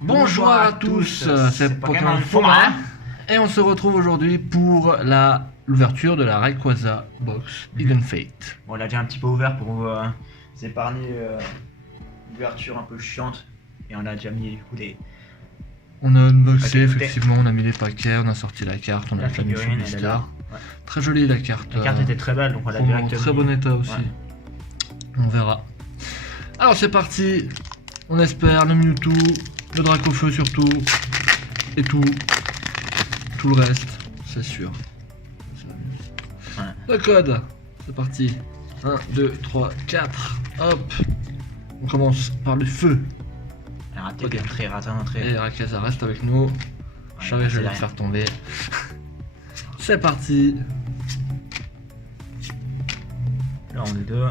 Bonjour à tous, c'est Pokémon Foma et on se retrouve aujourd'hui pour l'ouverture de la Rayquaza Box Hidden Fate. Bon, on l'a déjà un petit peu ouvert pour vous épargner l'ouverture un peu chiante et on a déjà mis du coup des... On a unboxé, Paquet. effectivement, on a mis les paquets, on a sorti la carte, on a La fait mis sur figurine, elle est Blister. là. Ouais. Très jolie la carte. La carte était très belle donc on l'a en directement très mis. bon état aussi. Ouais. On verra. Alors c'est parti, on espère le Mewtwo, le Dracofeu surtout, et tout le reste, c'est sûr. Ouais. Le code, c'est parti. 1, 2, 3, 4, hop. On commence par le feu. Elle a raté Ok. l'entrée, raté l'entrée. Et Rayquaza reste avec nous. Je savais que je vais le faire tomber. C'est parti. Là on est deux.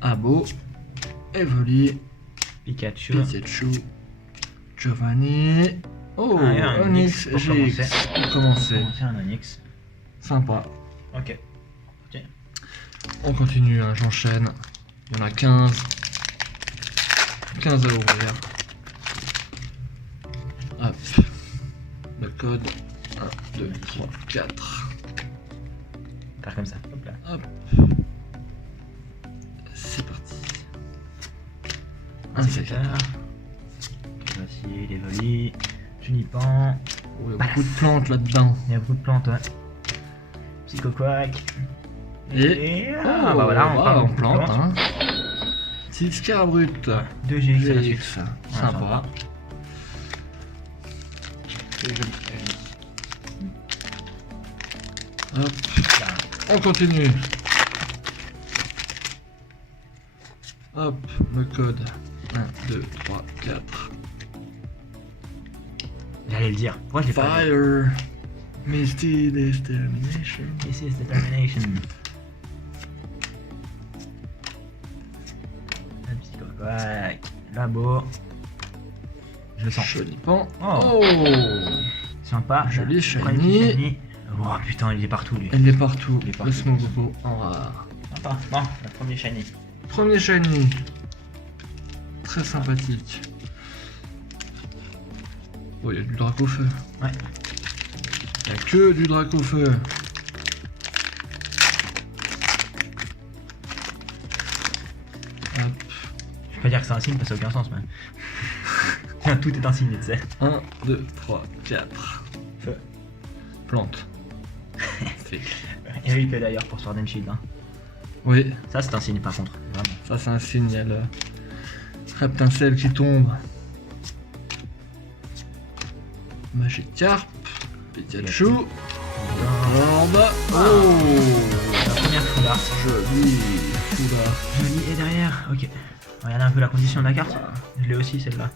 Abo, Evoli, Pikachu. Pikachu, Giovanni. Oh, Ah, et un Onix Onix pour GX pour commencer. C'est un Onix. Sympa. Ok. On continue, hein, j'enchaîne. Il y en a 15. 15 à ouvrir. Hop. Le code. 1, 2, 3, 4. Faire comme ça. Hop là. Hop. C'est parti. Un sécateur. Voici les volis. Junipan. Oh, il y a beaucoup de plantes là-dedans. Il y a beaucoup de plantes, ouais. Psychoquack. Et ah, bah voilà, on parle en de plante. Hein. Petit Scarbrut. 2 GX à la GX. suite. Sympa. C'est joli. Hop. On continue. Hop, le code. 1, 2, 3, 4. J'allais le dire. Pourquoi je l'ai pas dit? Fire. Misty Determination. This is determination. Un psychoquack. Labo. Je le sens. Cholipan. Oh. Oh. Sympa. Joli Premier shiny. petit shiny. Oh putain, il est partout lui. Elle est partout. Il est partout. Le Smogogo en rare. Sympa. Bon, le premier shiny. Premier shiny. Très sympathique. Oh, il y a du Dracofeu. Ouais. Il n'y a que du Dracofeu. Hop. Je peux pas dire que c'est un signe parce que ça n'a aucun sens, mais. Tout est un signe, tu sais. 1, 2, 3, 4. Feu. Plante. Fait. Il y a eu que d'ailleurs pour Sword and Shield. Hein. Oui, Ça, c'est un signe par contre. Vraiment. ça c'est un signe, il y a le Reptincelle qui tombe. Magikarp, Pikachu, Orbe. Oh, La première foulard. joli foulard. Joli et derrière. Ok. Regardez un peu la condition de la carte. Je l'ai aussi celle-là.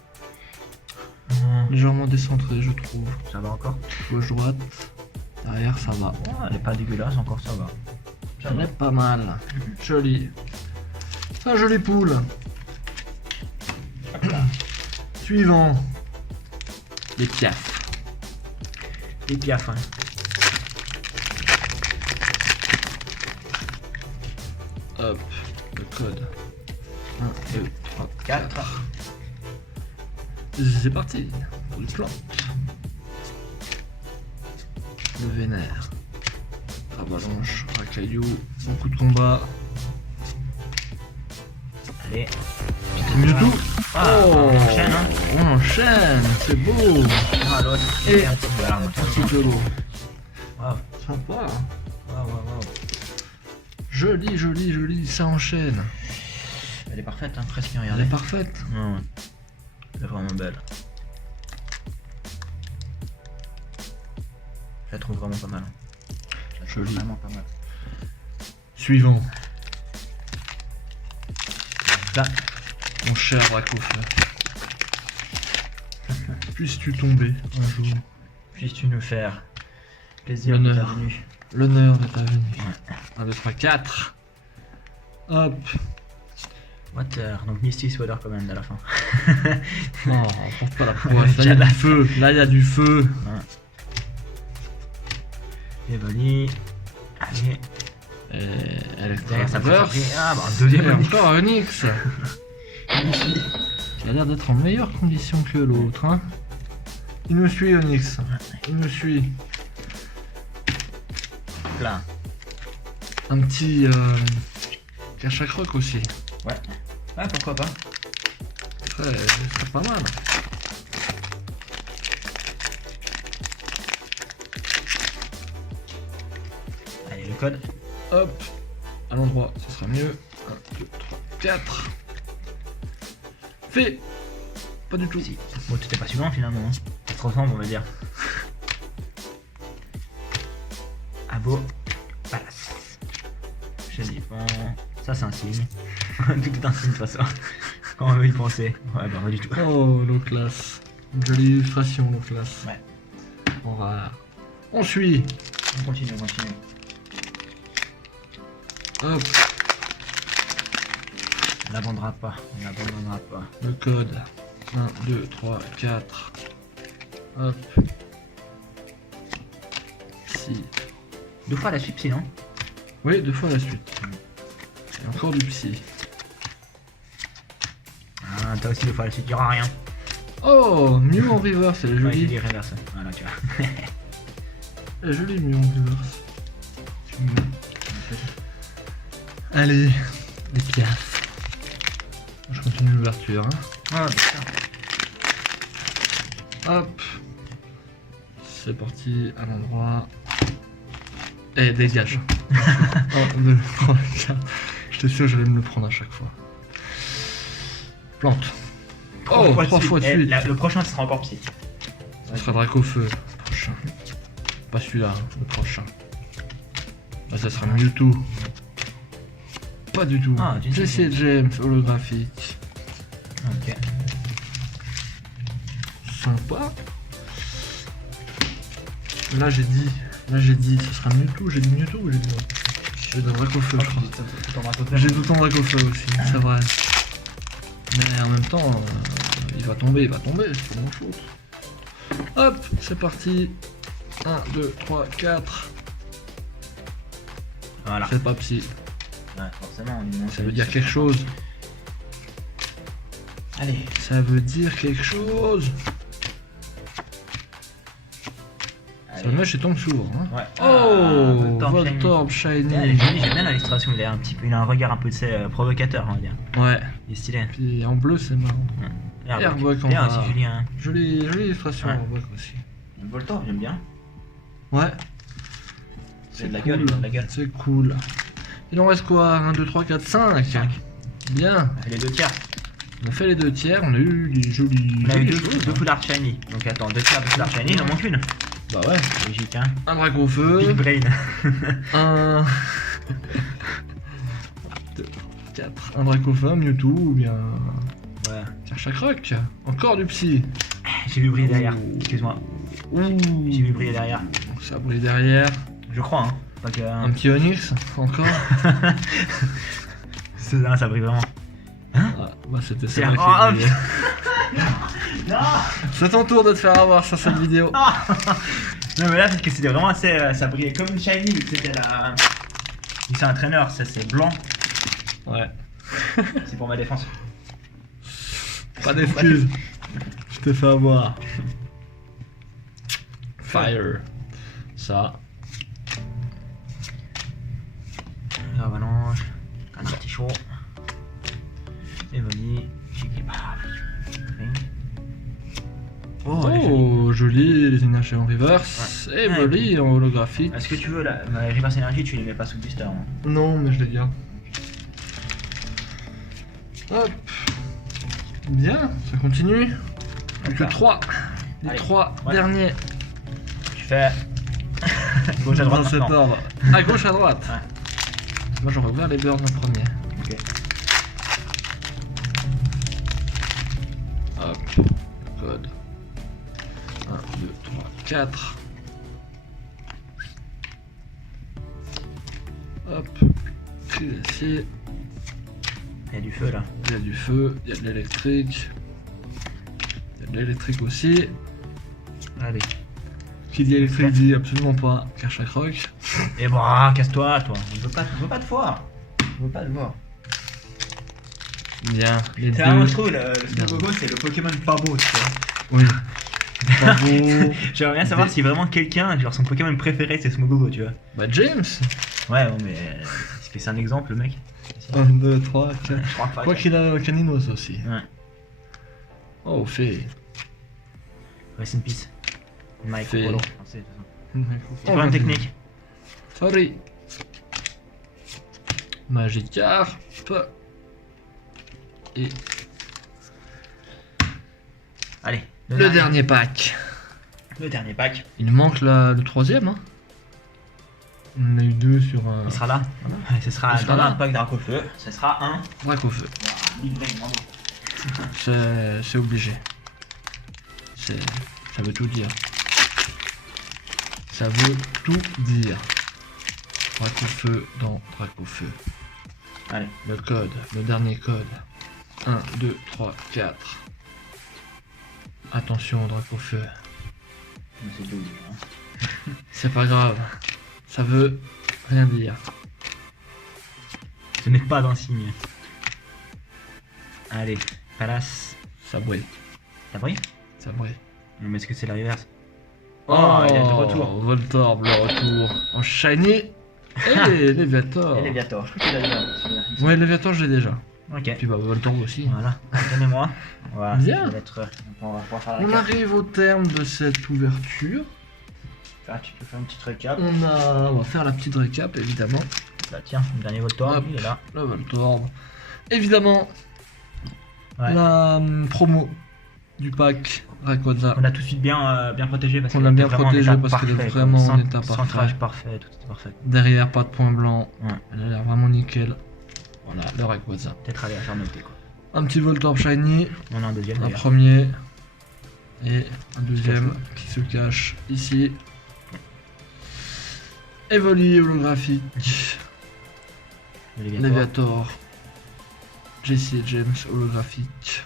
Légèrement décentré, je trouve. Ça va encore. Gauche-droite, derrière ça va. Oh, elle est pas dégueulasse encore, ça va. Ça Elle va. est pas mal. Joli. C'est un joli poule. Suivant. Les piafs. Et piaf, hein. Hop, le code. 1, 2, 3, 4. C'est parti pour les plantes. Le vénère. Avalanche, racaillou, beaucoup de combats. Allez. Mewtwo. Ah, on enchaîne, hein. On enchaîne, c'est beau. Ah, l'autre. Et un petit peu là, moi. un petit peu l'eau. Waouh. Sympa. Waouh, waouh, waouh. Joli, joli, joli, ça enchaîne. Elle est parfaite, hein, presque, Elle regardez. est parfaite. Ouais. Elle est vraiment belle. Je la trouve vraiment pas mal. Je la trouve Jolie. vraiment pas mal. Suivant. Là, mon cher Dracofeu. Puisses-tu tomber un jour. Puisses-tu nous faire plaisir de L'honneur. ta venue. L'honneur de ta venue. 1, 2, 3, 4. Hop. Water, donc Misty Sweater Command à la fin. Non, on porte pas la poisse. Là, il y a du feu. Là, il y a du feu. Evoli. Allez. Et Electra Derrière ça peut Reverse. frapper. Ah bah un Et deuxième Onix. encore un Onix. Il a l'air d'être en meilleure condition que l'autre. Hein. Il nous suit, Onyx. Il nous suit. Là. Un petit cache à croc aussi. Ouais. Ouais, pourquoi pas. Ouais, c'est pas mal. Allez, le code. Hop, à l'endroit, ça sera mieux. 1, 2, 3, 4. Fait. Pas du tout. Si. Bon, t'étais pas si loin finalement. Hein. Ça se ressemble, on va dire. Abo Palace. Je dis, bon, ça c'est un signe. Tout est un signe de toute façon. Quand on veut y penser. Ouais, bah pas du tout. Oh, low class. Une jolie illustration, low class. Ouais. On suit. On continue, on continue. Hop, On n'abandonnera pas, on n'abandonnera pas. le code. 1, 2, 3, 4. Hop. Si. 2 fois la suite, sinon. Oui, 2 fois la suite. Et encore du psy. Ah, t'as aussi 2 fois la suite, il n'y aura rien. Oh, Mew en reverse, elle est Ouais, jolie. il est reverse. Voilà, tu vois. Elle est jolie, Mew en reverse. Allez, les pièces. Je continue l'ouverture. Hein. Ah, bien sûr. Hop. C'est parti, à l'endroit. Et dégage. 1, 2, 3, 4. J'étais sûr que j'allais me le prendre à chaque fois. Plante. Oh, 3 fois de Eh, suite. le prochain, ce sera encore psy. Ça sera Dracofeu. Le prochain. Pas celui-là, hein, le prochain. Là, ça sera Mewtwo. Pas du tout. Ah, tu sais, Jessie James, holographique. Ok. Sympa. Là, j'ai dit, ce sera Mewtwo. J'ai dit Mewtwo ou j'ai dit non? J'ai dit Dracofeu, je crois. J'ai tout en Dracofeu aussi, c'est vrai. Mais en même temps, il va tomber, c'est pas mon faute. Hop, c'est parti. 1, 2, 3, 4. Voilà. C'est pas psy. Ouais, forcément, on lui manque. Ça veut dire quelque chose. Allez. Ça veut dire quelque chose. Ça Allez. le met chez Tom sourd. Hein. Ouais. Oh, Voltorb Voltorb Shiny. Shiny. Elle est jolie, j'aime bien l'illustration, il a un petit peu, il a un regard un peu, tu sais, provocateur, on va dire. Ouais. Il est stylé. Puis en bleu, c'est marrant. Airbuck en Bien bas. aussi, Julien. Jolie illustration Ouais. Airbuck aussi. Voltorb, j'aime bien. Ouais. C'est de la gueule, il a de la gueule. C'est cool. Il en reste quoi? 1, 2, 3, 4, 5. 5. Bien. On a fait les 2 tiers. On a fait les 2 tiers, on a eu des jolies On a eu choses, deux hein. Full Art Shiny. Donc attends, 2 tiers de Full Art Shiny, il en manque une. Bah ouais. Logique, hein. Un Dracofeu. Big Brain. Un. 2, 4. Un Dracofeu, un Mewtwo ou bien. Ouais. Cherche à croc. Encore du psy. J'ai vu briller derrière. Ouh. Excuse-moi. Ouh. J'ai vu briller derrière. Donc ça brille derrière. Je crois, hein. Pas que. Un petit Onyx, encore. Ça brille vraiment. Ah, bah c'était C'est ça. oh, non. C'est ton tour de te faire avoir sur cette vidéo. Non mais là parce que c'était vraiment assez, ça brillait comme une shiny, c'était la... C'est un traîneur, ça c'est blanc, Ouais. c'est pour ma défense. Pas d'excuses. Je t'ai fait avoir. Fire. Ça. Avalanche, un artichaut, Evoli, Chikibar. Oh, elle est jolie. Oh, joli, les énergies en reverse. Ouais. Et joli en holographique. Est-ce que tu veux la Reverse Energy, tu les mets pas sous blister hein. Non, mais je les garde. Hop. Bien, ça continue. Plus que D'accord. 3. Les Allez. 3 Ouais. derniers. Tu fais gauche à droite Dans cet maintenant. ordre. À gauche, à droite. Ouais. Moi, j'aurais ouvert les birds en premier. Ok. Hop. Code. 1, 2, 3, 4. Hop. Clé d'acier. Il y a du feu là. Il y a du feu, il y a de l'électrique. Il y a de l'électrique aussi. Allez. Qui dit électrique dit absolument pas cache à croc. Et bah, casse-toi, toi. On veut pas te voir. On veut pas te voir. Bien, les C'est vraiment, deux. je trouve, le Smogogo, c'est le Pokémon pas beau, tu vois. Oui. Pas beau. J'aimerais bien savoir si vraiment quelqu'un, genre son Pokémon préféré, c'est Smogogo, tu vois. Bah, James. Ouais, bon, mais est-ce que c'est un exemple, le mec? 1, 2, 3, 4. Je crois pas. Quoi qu'il a Caninos aussi. Ouais. Oh, fait. Rest in peace. Mike Fait. Polo. C'est Oh, problème vas-y. technique. Sorry. Magikarp. Et Allez, le dernier pack. Le dernier pack. Il nous manque le troisième. Hein. On a eu 2 sur un Il sera là. Ouais, ce sera Il sera dans là. un pack Dracofeu. Ce sera un. Dracofeu. Big Bang, bravo. C'est obligé. Ça veut tout dire. Ça veut tout dire. Dracofeu dans Dracofeu. Allez. Le code, le dernier code. 1, 2, 3, 4. Attention, Dracofeu. C'est tout. Hein. C'est pas grave. Ça veut rien dire. Ce n'est pas un signe. Allez, Palace. Ça brille. T'as pris? Ça brille. Non, mais est-ce que c'est la reverse? Oh, il est de retour. Voltorb, le retour. En shiny. Et Léviator. Et Léviator. Je crois qu'il a déjà. Ouais, Léviator, j'ai déjà. Ok. Puis bah, Voltorb aussi. Voilà. Tenez-moi. Voilà. Bien. Je vais être. On va pouvoir faire la On carte. arrive au terme de cette ouverture. Ah, tu peux faire une petite récap. On va faire la petite récap, évidemment. Bah, tiens, le dernier Voltorb, Hop. il est là. Le Voltorb. Évidemment, Ouais. la promo du pack Rayquaza. On a tout de suite bien protégé parce On qu'elle l'a était bien vraiment en protégé état parce qu'elle est parfait, vraiment quoi. en état parfait. Centrage parfait, tout était parfait. Derrière, pas de point blanc. Ouais. Elle a l'air vraiment nickel. Voilà, le Rayquaza. Peut-être aller à faire noter quoi. Un petit Voltorb shiny. On a un deuxième Un d'ailleurs. premier. Et un deuxième qui se cache ici. Evoli holographique. Le Léviator. Léviator. Jesse et James holographique.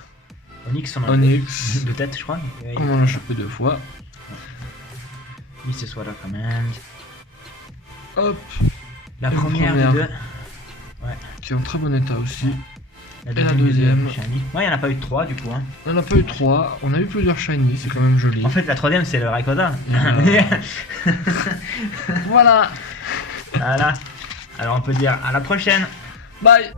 Onyx, on a Onyx. de tête, je crois. On en a chopé 2 fois. Oui, ce soit la commande. Hop. La Et première première. des deux. Qui est en très bon état aussi. La la des deux, deuxième. shiny. Ouais, il n'y en a pas eu de 3 du coup. Hein. On n'a pas eu 3. On a eu plusieurs shiny. C'est quand même joli. En fait, la troisième, c'est le Rayquaza. Voilà. Voilà. Alors, on peut dire à la prochaine. Bye.